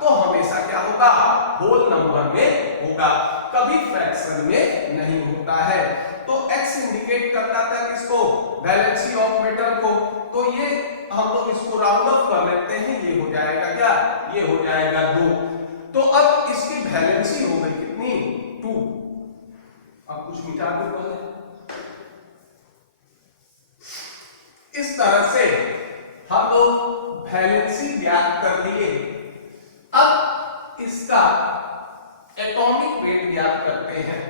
तो हमेशा क्या होगा, होल नंबर में होगा, कभी फ्रैक्शन में नहीं होता है। तो x इंडिकेट करता था किसको, वैलेंसी ऑफ मेटल को, तो ये हम लोग इसको राउंड ऑफ कर लेते हैं, ये हो जाएगा क्या, ये हो जाएगा 2। तो अब इसकी वैलेंसी हो गई कितनी, 2। अब कुछ मिटा दो पहले, हम लोग वैलेंसी ज्ञात कर लिए। अब इसका एटॉमिक वेट ज्ञात करते हैं।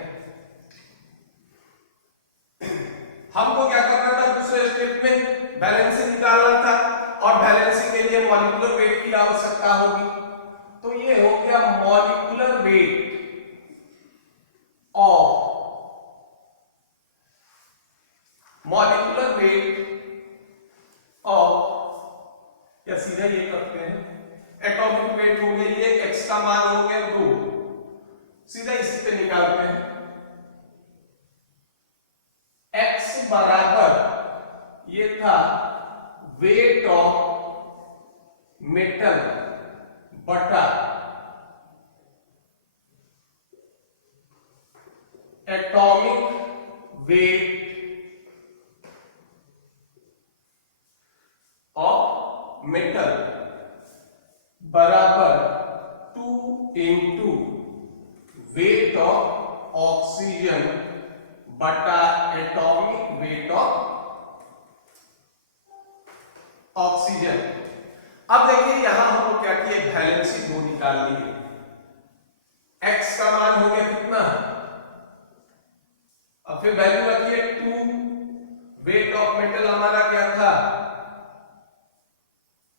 हमको क्या करना था, दूसरे स्टेप में वैलेंसी निकालना था और वैलेंसी के लिए मॉलिक्यूलर वेट की आवश्यकता होगी। तो ये हो गया मॉलिक्यूलर वेट ऑफ या सीधा ये करते हैं एटॉमिक वेट हो गया, ये x का मान हो गया 2, सीधा इसी पे निकालते हैं। x बराबर ये था वेट ऑफ मेटल बटा एटॉमिक वेट ऑफ मेटल बराबर 2 इंटू वेट ऑफ ऑक्सीजन बटा एटॉमिक वेट ऑफ ऑक्सीजन। अब देखिए यहां हम लोग क्या किए, वैलेंसी 2 निकाल लिए। x का मान हो गया कितना, अब फिर वैल्यू रखिए 2, वेट ऑफ मेटल हमारा क्या था,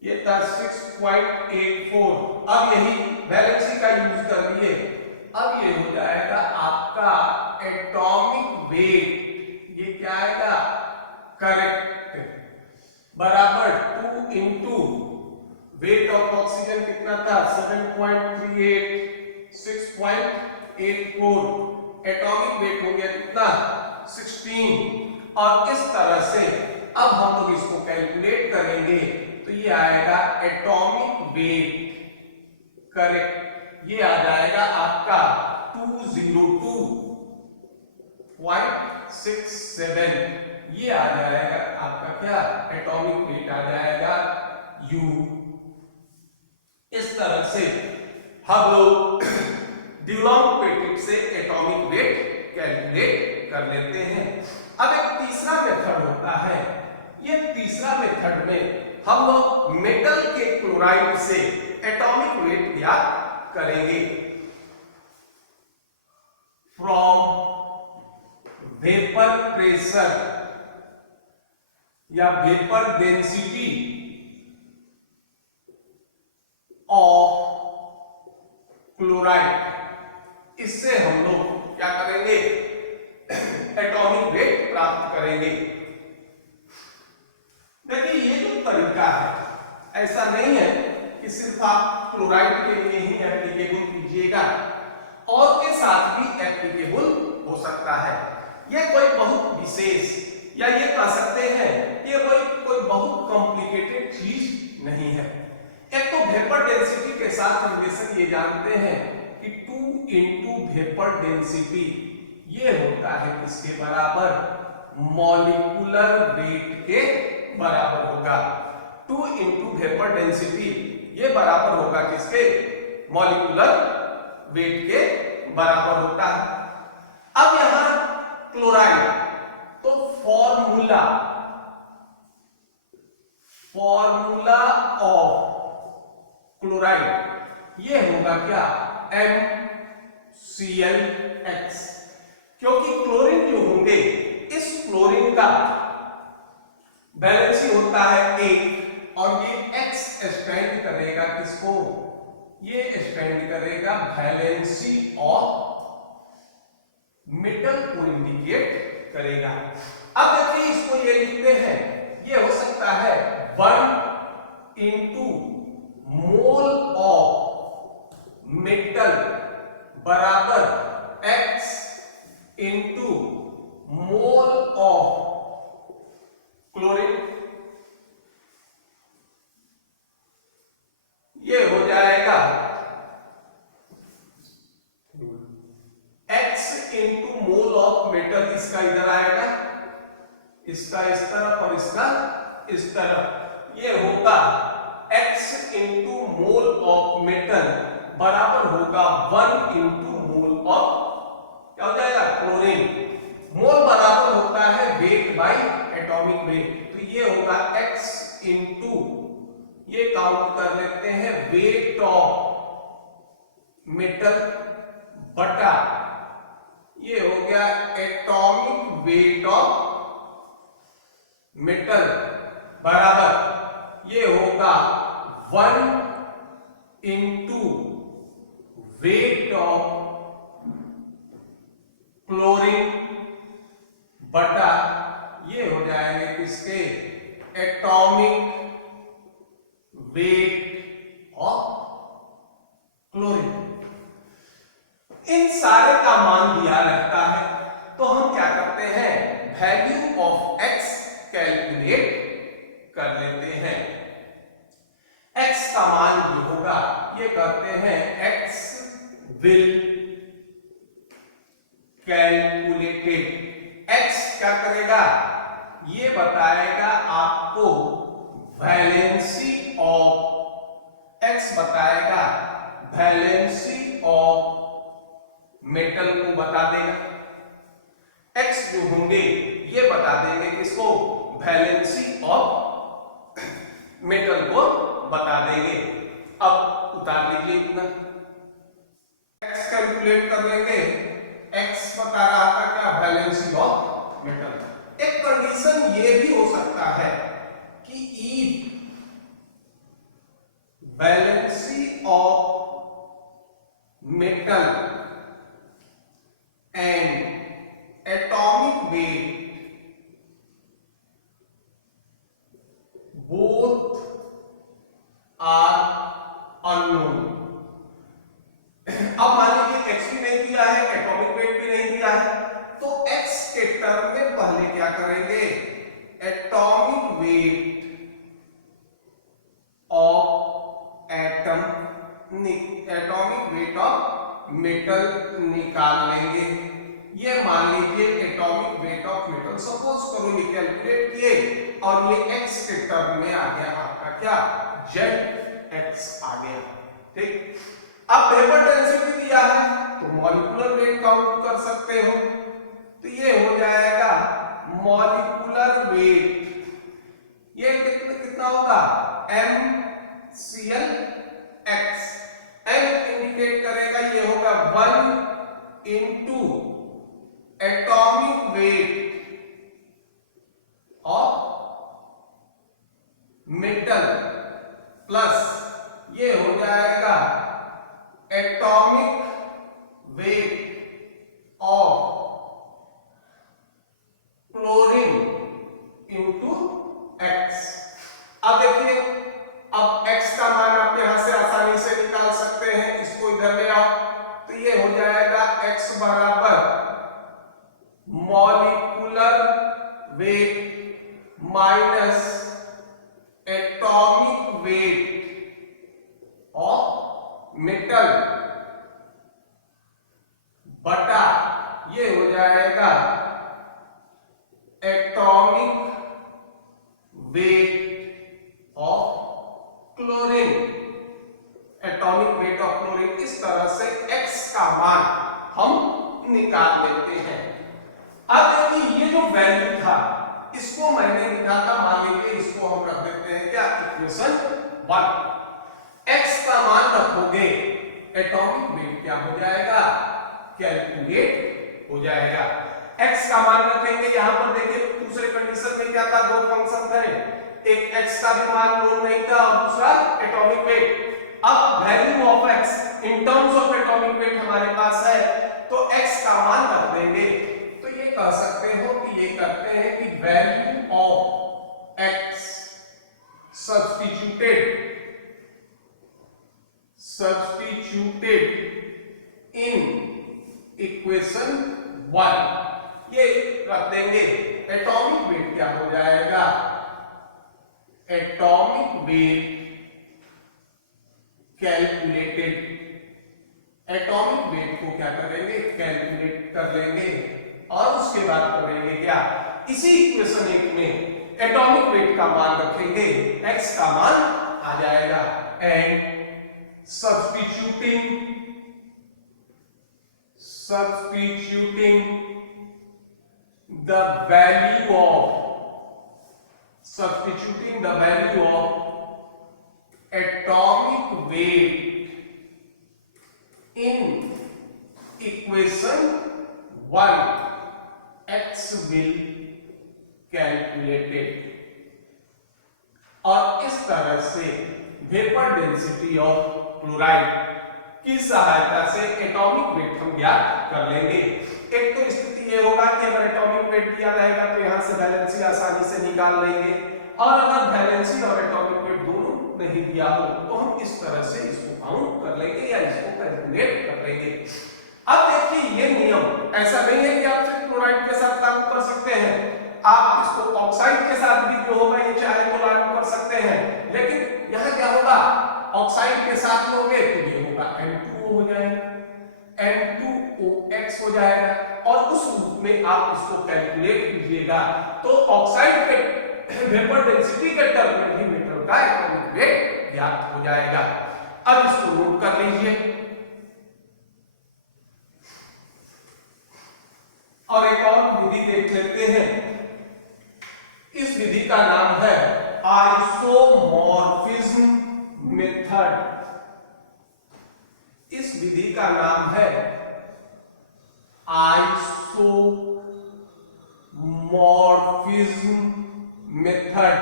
ये था 6.84। अब यही वैलेंसी का यूज कर लिए। अब ये हो जाएगा आपका एटॉमिक वेट, ये क्या आएगा करेक्ट, बराबर 2 इंटू वेट ऑफ ऑक्सीजन कितना था 7.38, 6.84, एटॉमिक वेट हो गया कितना 16। और इस तरह से अब हम लोग इसको कैलकुलेट करेंगे तो ये आएगा एटॉमिक वेट करेक्ट, ये आ जाएगा आपका 202.67, ये आ जाएगा आपका क्या एटॉमिक वेट आ जाएगा U। इस तरह से हम लोग ड्यूलॉन्ग पेटिट से एटॉमिक वेट कैलकुलेट कर लेते हैं। अब एक तीसरा मेथड होता है, ये तीसरा मेथड में हम लोग मेटल के क्लोराइड से एटॉमिक वेट ज्ञात करेंगे। फ्रॉम वेपर प्रेशर या वेपर डेंसिटी ऑफ क्लोराइड, इससे हम लोग क्या करेंगे एटॉमिक वेट प्राप्त करेंगे। देखिए ये जो तरीका है ऐसा नहीं है कि सिर्फ आप क्लोराइड के लिए ही एप्लीकेबल कीजिएगा, और के साथ भी एप्लीकेबल हो सकता है। यह कोई बहुत विशेष या ये कह सकते हैं ये कोई बहुत कॉम्प्लिकेटेड चीज नहीं है। एक तो वेपर डेंसिटी के साथ रिलेशन ये जानते हैं कि 2 इंटू वेपर डेंसिटी ये होता है किसके बराबर, मॉलिक्यूलर वेट के बराबर होगा। 2 इंटू वेपर डेंसिटी ये बराबर होगा किसके, मॉलिक्यूलर वेट के बराबर होता है। अब यहां क्लोराइड, तो फॉर्मूला ऑफ क्लोराइड ये होगा क्या MClX, क्योंकि क्लोरीन जो होंगे इस क्लोरीन का वैलेंसी होता है 1 और ये X स्टैंड करेगा किसको, ये स्टैंड करेगा वैलेंसी ऑफ मेटल को इंडिकेट करेगा। अब देखिए इसको ये लिखते हैं, ये हो सकता है 1 इंटू मोल ऑफ मेटल बराबर X into mole of chlorine, ये हो जाएगा X into mole of metal, इसका इधर आएगा, इसका इस तरफ और इसका इस तरफ, ये होगा X into mole of metal बराबर होगा 1 इंटू मोल ऑफ क्या हो जाएगा क्लोरीन। मोल बराबर होता है वेट बाई एटॉमिक वेट, तो ये होगा X इंटू ये काउंट कर लेते हैं वेट ऑफ मेटल बटा ये हो गया एटॉमिक वेट ऑफ मेटल बराबर ये होगा 1 इंटू वेट ऑफ क्लोरीन बटा ये हो जाएंगे किसके एटॉमिक वेट ऑफ क्लोरीन। इन सारे का मान दिया रहता है तो हम क्या करते हैं वैल्यू ऑफ x कैलकुलेट कर लेते हैं। x का मान जो होगा ये करते हैं x विल कैलकुलेटेड। x क्या करेगा ये बताएगा आपको वैलेंसी ऑफ x बताएगा वैलेंसी ऑफ मेटल को बता देगा। x जो होंगे ये बता देंगे किसको वैलेंसी ऑफ मेटल को बता देंगे। अब उतार लीजिए इतना x कैलकुलेट कर लेंगे। x बता रहा था क्या वैलेंसी ऑफ मेटल। एक कंडीशन ये भी हो सकता है कि if valency of metal and atomic weight both are unknown। अब मान लीजिए x भी नहीं दिया है एटॉमिक वेट भी नहीं दिया है तो x के टर्म में पहले क्या करेंगे atomic weight of atom atomic weight of metal निकाल लेंगे। ये मान लीजिए atomic weight of metal suppose करो ये कैलकुलेट किए और ये x के टर्म में आ गया आपका क्या Zx आ गया। ठीक, अब वेपर डेंसिटी दिया है तो मॉलिक्यूलर वेट काउंट कर सकते हो तो ये हो जाएगा मॉलिक्यूलर वेट ये कितना होगा MCl x। m इंडिकेट करेगा ये होगा 1 into atomic weight of metal plus ये हो जाएगा atomic weight of chlorine into x। अब देखिए अब x का मान आप यहां से आसानी से निकाल सकते हैं। इसको इधर ले आओ तो ये हो जाएगा x बराबर molecular weight minus atomic weight of metal बटा ये हो जाएगा atomic weight of chlorine. Atomic weight of chlorine इस तरह से x का मान हम निकाल लेते हैं। अब देखिए ये जो वैल्यू था इसको मैंने लिखा था मान लीजिए इसको हम रख देते हैं क्या इक्वेशन 1। x का मान रखोगे एटॉमिक वेट क्या हो जाएगा कैलकुलेट हो जाएगा। x का मान रखेंगे यहां पर देखिए दूसरे कंडीशन में क्या था दो फंक्शन थे एक x का भी मान नोन नहीं था और दूसरा एटॉमिक वेट। अब value of x in terms of atomic weight हमारे पास है तो x का मान रख देंगे तो ये कह सकते हो कि ये कहते हैं कि value of x substituted in equation 1 ये रख देंगे। एटॉमिक वेट क्या हो जाएगा atomic weight calculated. Atomic weight को क्या करेंगे कैलकुलेट कर लेंगे और उसके बाद करेंगे क्या इसी इक्वेशन 1 में एटॉमिक वेट का मान रखेंगे x का मान आ जाएगा and substituting the value of substituting the value of atomic weight in equation 1, x will calculated। और इस तरह से वेपर डेंसिटी ऑफ क्लोराइड की सहायता से एटॉमिक वेट हम ज्ञात कर लेंगे। एक तो स्थिति ये होगा कि अगर एटॉमिक वेट दिया रहेगा तो यहां से वैलेंसी आसानी से निकाल लेंगे, और अगर वैलेंसी और एटॉमिक वेट दोनों नहीं दिया हो तो हम इस तरह से इसको काउंट कर लेंगे या इसको कैलकुलेट कर लेंगे। अब देखिए ये नियम ऐसा नहीं है कि आप सिर्फ क्लोराइड के साथ लागू कर सकते हैं, आप इसको ऑक्साइड के साथ भी जो होगा ये चाहे तो लागू कर सकते हैं। लेकिन यहां क्या होगा, ऑक्साइड के साथ लोगे तो ये होगा N2O हो जाएगा, N2OX हो जाएगा, और उस रूप में आप इसको कैलकुलेट कीजिएगा तो ऑक्साइड के वेपर डेंसिटी के टर्म में भी मेटल का एटॉमिक वेट ज्ञात हो जाएगा। अब इसको नोट कर लीजिए और एक और विधि देख लेते हैं। इस विधि का नाम है आइसोमॉर्फिज्म मेथड। इस विधि का नाम है आइसोमॉर्फिज्म मेथड।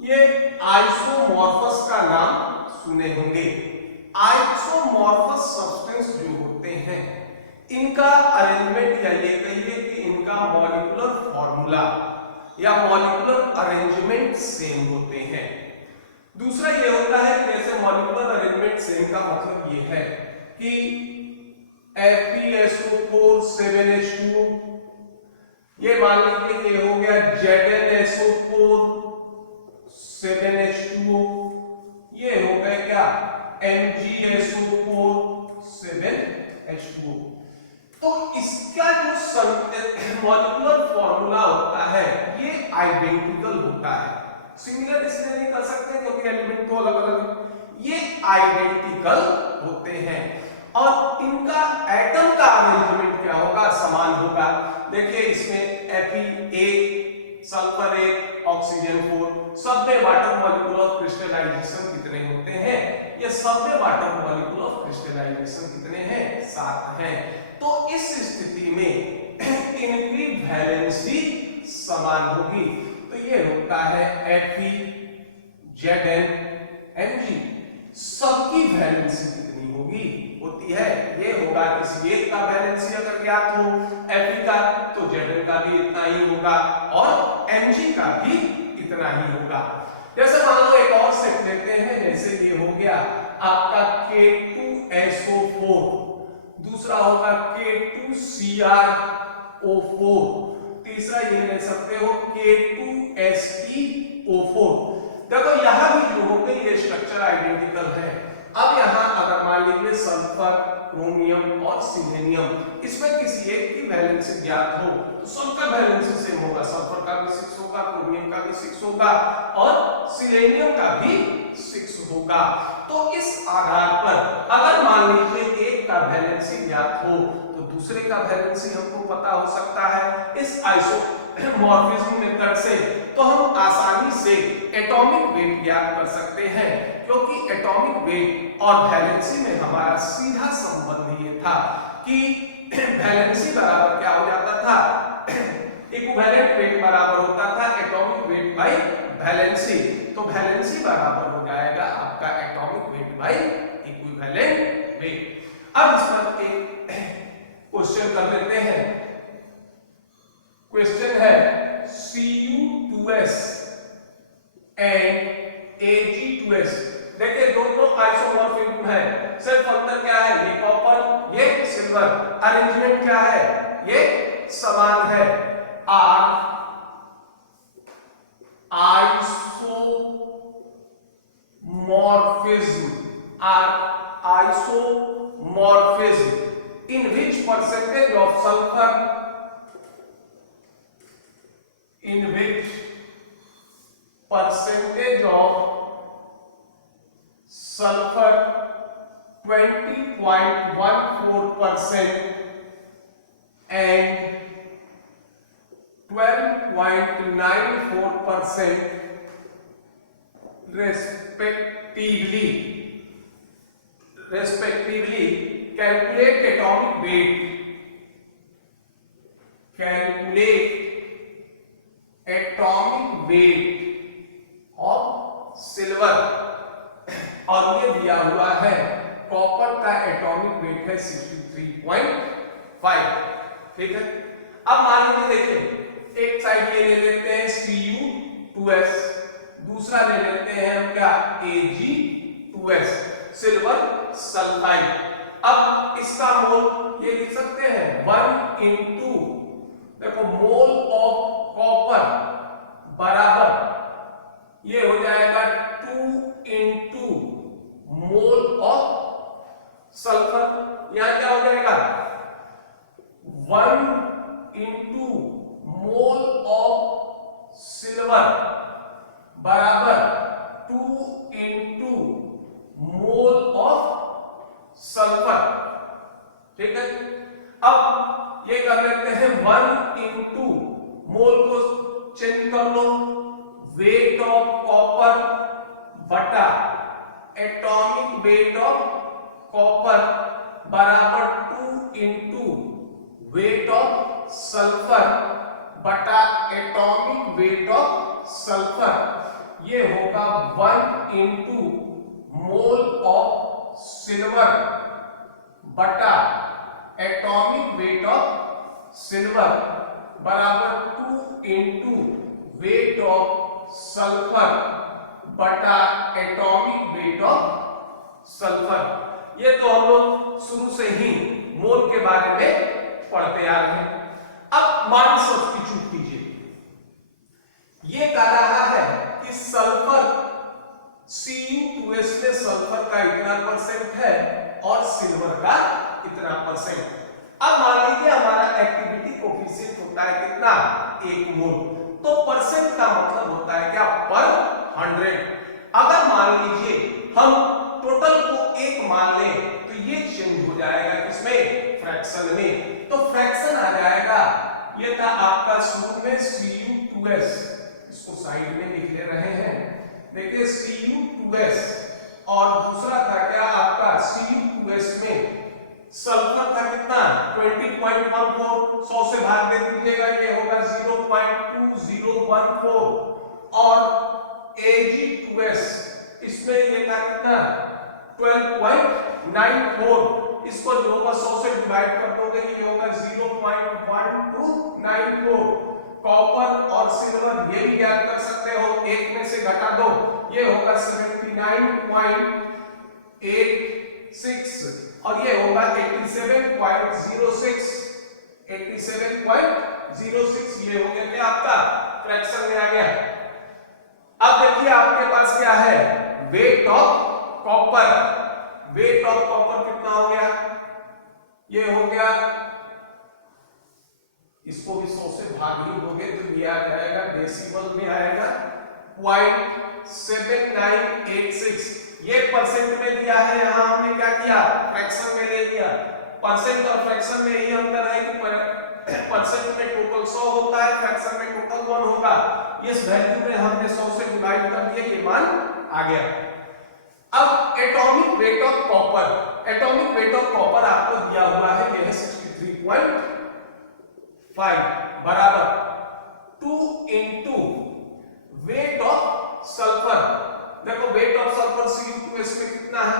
ये आइसोमॉर्फस का नाम सुने होंगे। आइसोमॉर्फस सब्सटेंस जो होते हैं इनका अरेंजमेंट या ये कहिए कि इनका मॉलिक्यूलर फॉर्मूला या मॉलिक्यूलर अरेंजमेंट सेम होते हैं। दूसरा ये होता है कि जैसे मॉलिक्यूलर अरेंजमेंट सेम का मतलब ये है कि FeSO4 7H2, ये मान लीजिए ये हो गया ZnSO4 7H2O, ये हो गया क्या MgSO4 7H2O। तो इसका जो मॉलिक्यूलर फॉर्मूला होता है ये आइडेंटिकल होता है। सिमिलर इसलिए नहीं कर सकते क्योंकि एलिमेंट तो अलग अलग है, ये आइडेंटिकल होते हैं और इनका एटम का अरेंजमेंट क्या होगा, समान होगा। देखिए इसमें Fe1 सल्फर 1 ऑक्सीजन 4, सब में वाटर मॉलिक्यूल ऑफ क्रिस्टलाइजेशन कितने होते हैं, ये सब में वाटर मॉलिक्यूल ऑफ क्रिस्टलाइजेशन कितने हैं, 7 हैं। तो इस स्थिति में इनकी वैलेंसी समान होगी। तो ये होता है Fe Zn Mg, सबकी वैलेंसी कितनी होगी, होती है ये होगा किसी एक का वैलेंसी अगर ज्ञात हो Fe का तो Zn का भी इतना ही होगा और Mg का भी इतना ही होगा। जैसे मान लो एक और सेट लेते हैं, जैसे ये हो गया आपका K2SO4, दूसरा होगा K2CrO4, तीसरा ये ले सकते हो K2SeO4। देखो यहां भी जो हो गई ये स्ट्रक्चर आइडेंटिकल है। अब यहां अगर मान लीजिए सल्फर, क्रोमियम और सिलेनियम, इसमें किसी एक की वैलेंसी ज्ञात हो तो सबका वैलेंसी सेम होगा, सल्फर का भी 6 होगा, क्रोमियम का भी 6 होगा और सिलेनियम का भी 6 होगा। तो इस आधार पर अगर मान लीजिए एक का वैलेंसी ज्ञात हो तो दूसरे का वैलेंसी हमको पता हो सकता है। इस आइसोमॉर्फिज्म मेथड से तो हम आसानी से एटॉमिक वेट ज्ञात कर सकते हैं, क्योंकि एटॉमिक वेट और वैलेंसी में हमारा सीधा संबंध ये था कि वैलेंसी बराबर क्या हो जाता था, इक्विवेलेंट वेट बराबर होता था एटॉमिक वेट बाय वैलेंसी। तो वैलेंसी बराबर हो जाएगा आपका atomic weight by equivalent weight. अब इस पर एक क्वेश्चन कर लेते हैं। क्वेश्चन है Cu2s एंड Ag2s। देखिए दोनों आइसोमॉर्फिज्म है, सिर्फ अंतर क्या है, ये कॉपर ये सिल्वर, अरेंजमेंट क्या है, ये समान है। Isomorphism in which percentage of sulfur, in which percentage of sulfur 20.14% and 12.94% respectively. Calculate atomic weight. Calculate atomic weight of silver. और ये दिया हुआ है कॉपर का एटॉमिक वेट है 63.5। ठीक है, अब मान लीजिए देखिए एक साइड ये ले लेते हैं Cu2s, दूसरा ले लेते हैं हम क्या Ag2s, सिल्वर सल्फाइड। अब इसका मोल ये लिख सकते हैं 1 इंटू देखो मोल ऑफ कॉपर बराबर ये हो जाएगा 2 इंटू मोल ऑफ सल्फर। यहां क्या हो जाएगा 1 इंटू मोल ऑफ सिल्वर बराबर 2 इंटू मोल ऑफ सल्फर। ठीक है, अब ये कर लेते हैं 1 इंटू मोल को चेंज कर लो, वेट ऑफ कॉपर बटा एटॉमिक वेट ऑफ कॉपर बराबर 2 इंटू वेट ऑफ सल्फर बटा एटॉमिक वेट ऑफ सल्फर। ये होगा 1 इंटू मोल ऑफ सिल्वर बटा एटॉमिक वेट ऑफ सिल्वर बराबर 2 इंटू वेट ऑफ सल्फर बटा एटॉमिक वेट ऑफ सल्फर। ये तो हम लोग शुरू से ही मोल के बारे में पढ़ते आ रहे हैं। अब मान सब्स्टिट्यूट कीजिए, ये कह रहा है कि सल्फर Cu2s में सल्फर का इतना परसेंट है और सिल्वर का इतना परसेंट। अब मान लीजिए हमारा एक्टिविटी कोफिशिएंट होता है कितना 1 मोल, तो परसेंट का मतलब होता है क्या पर 100। अगर मान लीजिए हम टोटल को 1 मान लें तो ये चेंज हो जाएगा किसमें फ्रैक्शन में, तो फ्रैक्शन आ जाएगा ये था आपका शुरू में Cu2s, इसको साइड में लिख ले रहे हैं देखिए Cu2s, और दूसरा था क्या आपका Cu2s में सल्फर था कितना 20.14, 100 से भाग दे दीजिएगा ये होगा 0.2014, और Ag2s इसमें ये था कितना 12.94, इसको जो होगा 100 से डिवाइड कर दोगे ये होगा 0.1294। कॉपर और सिल्वर ये भी याद कर सकते हो, एक में से घटा दो ये होगा 79.86 और ये होगा 87.06। 87.06 ये हो गया क्या आपका फ्रैक्शन में आ गया। अब देखिए आपके पास क्या है weight of copper. Weight of copper कितना हो गया, ये हो गया, इसको भी 100 से भाग ही दोगे तो ये आ जाएगा डेसिमल में आएगा 0.7986। ये परसेंट में दिया है, यहां हमने क्या किया फ्रैक्शन में ले लिया। परसेंट और फ्रैक्शन में यही अंतर है कि परसेंट में टोटल 100 होता है, फ्रैक्शन में टोटल 1 होगा। इस वैल्यू में हमने 100 से डिवाइड कर दिया, ये मान आ गया। अब atomic weight of copper, atomic weight of copper आपको दिया हुआ है ये है 63.5 बराबर 2 इंटू वेट ऑफ सल्फर। देखो वेट ऑफ सल्फर Cu2s में कितना है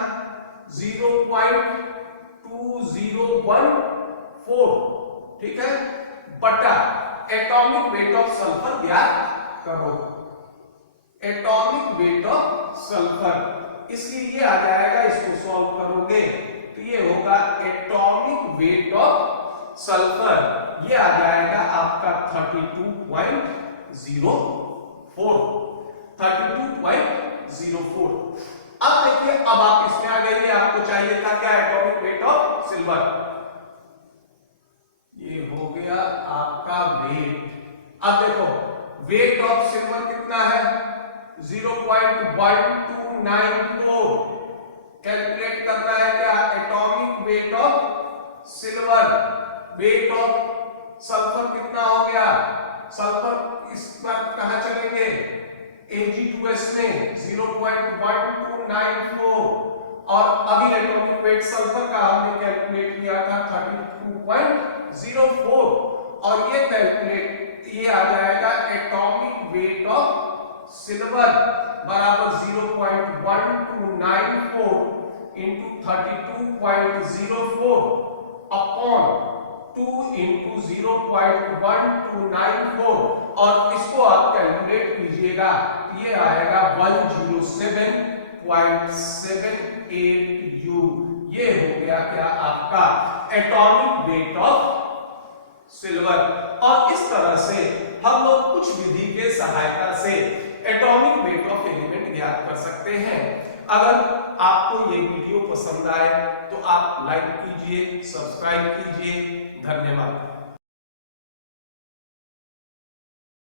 0.2014, ठीक है, बटा एटॉमिक वेट ऑफ सल्फर ज्ञात करो। एटॉमिक वेट ऑफ सल्फर इसलिए ये आ जाएगा, इसको सॉल्व करोगे तो ये होगा एटॉमिक वेट ऑफ सल्फर, ये आ जाएगा आपका 32.04। अब देखिए अब आप इसमें आ गए, आपको चाहिए था क्या एटॉमिक वेट ऑफ सिल्वर, ये हो गया आपका वेट। अब देखो वेट ऑफ सिल्वर कितना है 0.1294। कैलकुलेट करना है क्या atomic weight of silver, weight of sulphur कितना हो गया सल्फर इस पर कहां चलेंगे Ag2S में 0.1294 और अगली एटॉमिक वेट सल्फर का हमने कैलकुलेट किया था 32.04 और ये आ जाएगा एटॉमिक वेट ऑफ सिल्वर बराबर 0.1294 into 32.04 अपॉन 2 into 0.1294 और इसको आप कैलकुलेट कीजिएगा, ये आएगा 107.78 U। ये हो गया क्या आपका एटॉमिक वेट ऑफ सिल्वर। और इस तरह से हम लोग कुछ विधि के सहायता से एटॉमिक वेट ऑफ एलिमेंट ज्ञात कर सकते हैं। अगर आपको ये वीडियो पसंद आए तो आप लाइक कीजिए, सब्सक्राइब कीजिए। धन्यवाद।